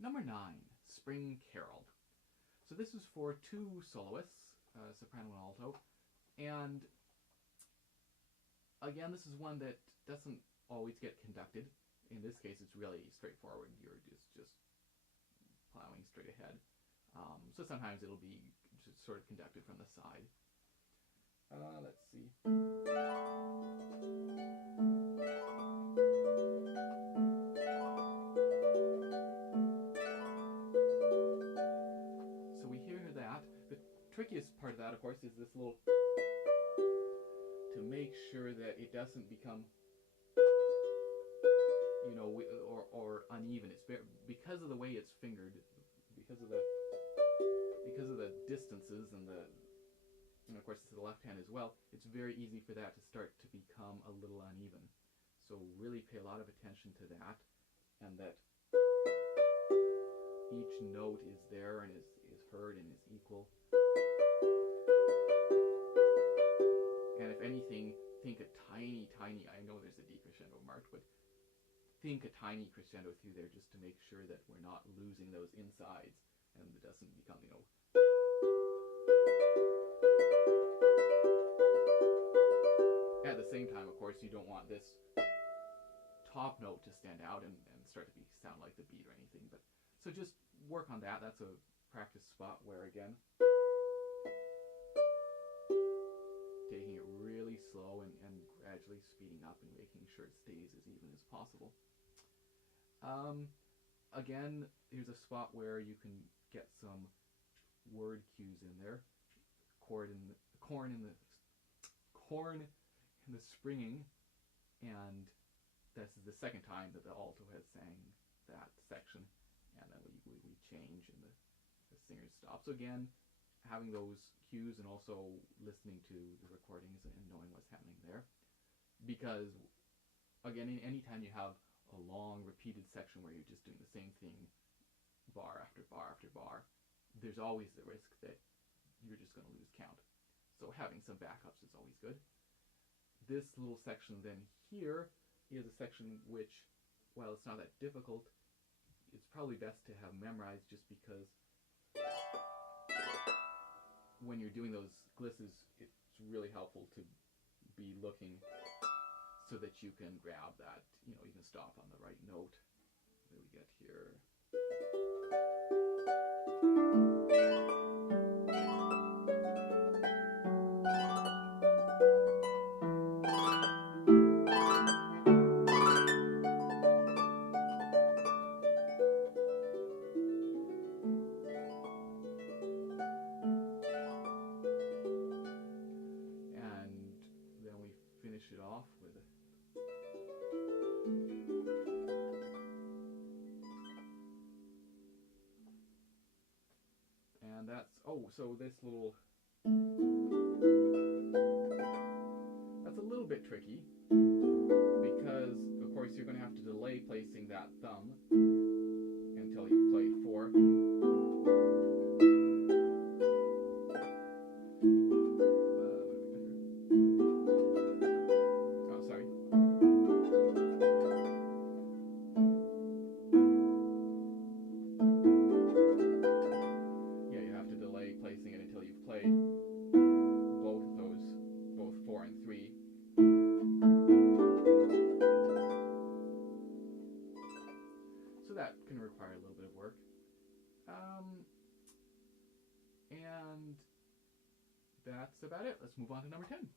Number 9, Spring Carol. So this is for two soloists, soprano and alto, and again, this is one that doesn't always get conducted. In this case, it's really straightforward. You're just plowing straight ahead. So sometimes it'll be just sort of conducted from the side. Let's see. So we hear that. The trickiest part of that, of course, is this little, to make sure that it doesn't become, you know, or uneven. It's because of the way it's fingered, because of the distances and of course it's the left hand as well. It's very easy for that to start to become a little uneven. So really pay a lot of attention to that, and that each note is there and is heard and is equal. And if anything, think a tiny, I know there's a decrescendo marked, but think a tiny crescendo through there just to make sure that we're not losing those insides and it doesn't become, you know. At the same time, of course, you don't want this top note to stand out and start to sound like the beat or anything. But so just work on that. That's a practice spot where, again, taking it really slow and gradually speeding up and making sure it stays as even as possible. Again, here's a spot where you can get some word cues in there. Corn in the springing, and this is the second time that the alto has sang that section, and then we change and the singers stop. So again, having those cues and also listening to the recordings and knowing what's happening there, because again, anytime you have a long repeated section where you're just doing the same thing bar after bar after bar, there's always the risk that you're just going to lose count. So having some backups is always good. This little section then here is a section which, while it's not that difficult, it's probably best to have memorized, just because when you're doing those glisses, it's really helpful to be looking so that you can grab that, you know, you can stop on the right note. What do we get here? And then we finish it off with and that's, so this little, that's a little bit tricky, because of course you're going to have to delay placing that thumb until you've played 4. Placing it until you've played both 4 and 3. So that can require a little bit of work. And that's about it. Let's move on to number 10.